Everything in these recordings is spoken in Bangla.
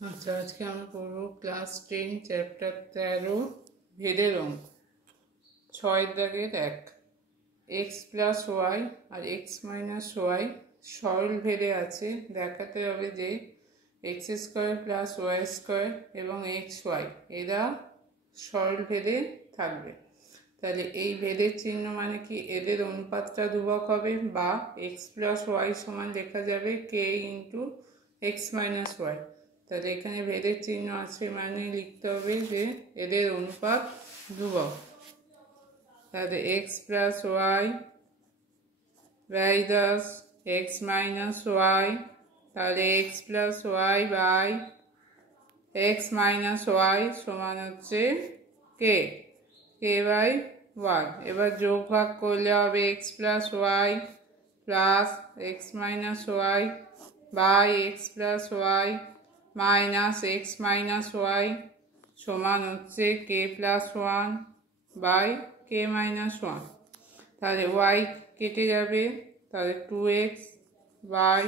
আচ্ছা, আজকে আমরা পড়ব ক্লাস 10 চ্যাপ্টার 13 ভেদের অঙ্ক। 6 দাগের 1 এক্স প্লাস ওয়াই আর এক্স মাইনাস ওয়াই সরল ভেদে আছে। দেখাতে হবে যে x square plus y square এবং এক্স ওয়াই এরা সরল ভেদে থাকবে। তাহলে এই ভেদের চিহ্ন মানে কি, এদের অনুপাতটা ধ্রুবক হবে, বা এক্স প্লাস ওয়াই সমান লেখা যাবে কে ইন্টু এক্স মাইনাস ওয়াই। তাহলে এখানে ভেদের চিহ্ন আছে মানে লিখতে হবে যে এদের অনুপাত ধ্রুবক। তাহলে এক্স প্লাস ওয়াই বাই দাস এক্স মাইনাস ওয়াই, তাহলে x plus y by x minus y সমান হচ্ছে কে বাই ওয়াই। এবার যোগ ভাগ করলে হবে x plus y plus x minus y by x plus y minus x minus y সমান হচ্ছে k plus one by k minus one. তাহলে ওয়াই কেটে যাবে, তাহলে 2x by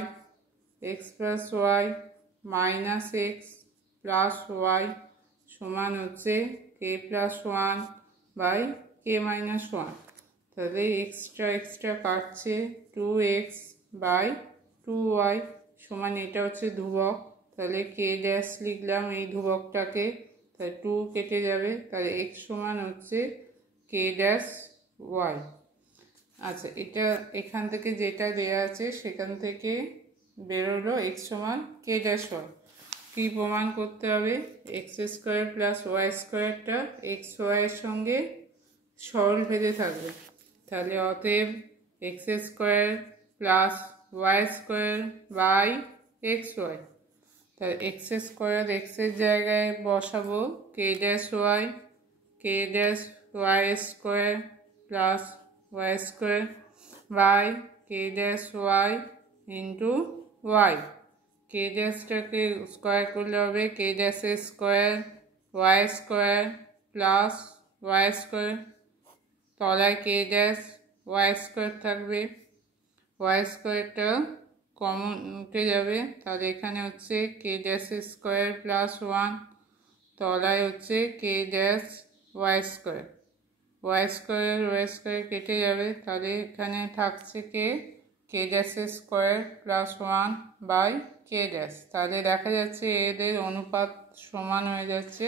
x plus y minus x plus y সমান হচ্ছে k plus one by k minus one. তাহলে এক্সট্রা কাটছে 2x বাই 2y সমান, এটা হচ্ছে ধ্রুবক, তাহলে কে ড্যাশ লিখলাম এই ধ্রুবকটাকে, তাহলে 2 কেটে যাবে, তাহলে x সমান হচ্ছে কে ড্যাশ ওয়াই। আচ্ছা, এটা এখান থেকে যেটা দেওয়া আছে সেখান থেকে বেরোলো এক্স সমান কে ড্যাশ ওয়াই। কী প্রমাণ করতে হবে? এক্স স্কোয়ার প্লাস ওয়াই স্কোয়ারটা এক্স ওয়াইয়ের সঙ্গে সরল ভেদে থাকবে। তাহলে অতএব x square plus y square by x y. তাহলে এক্স স্কোয়ার এক্সের জায়গায় বসাবো k dash y square plus y square by k dash y into y. K ড্যাশটাকে স্কোয়ার করলে হবে কে ড্যাশের square y square plus y square, তলায় কে ড্যাশ ওয়াই স্কোয়ার থাকবে, ওয়াই স্কোয়ারটা কমন উঠে যাবে, তাহলে এখানে হচ্ছে k dash square plus one, তলায় হচ্ছে k dash y square, y square কেটে যাবে, তাহলে এখানে থাকছে k dash square plus one by k dash. তাহলে দেখা যাচ্ছে এদের অনুপাত সমান হয়ে যাচ্ছে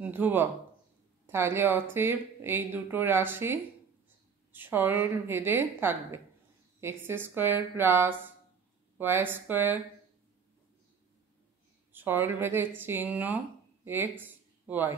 ধ্রুবক। তাহলে অতএব এই দুটো রাশি সরল ভেদে থাকবে। X square plus y square সরল ভেদের চিহ্ন এক্স ওয়াই।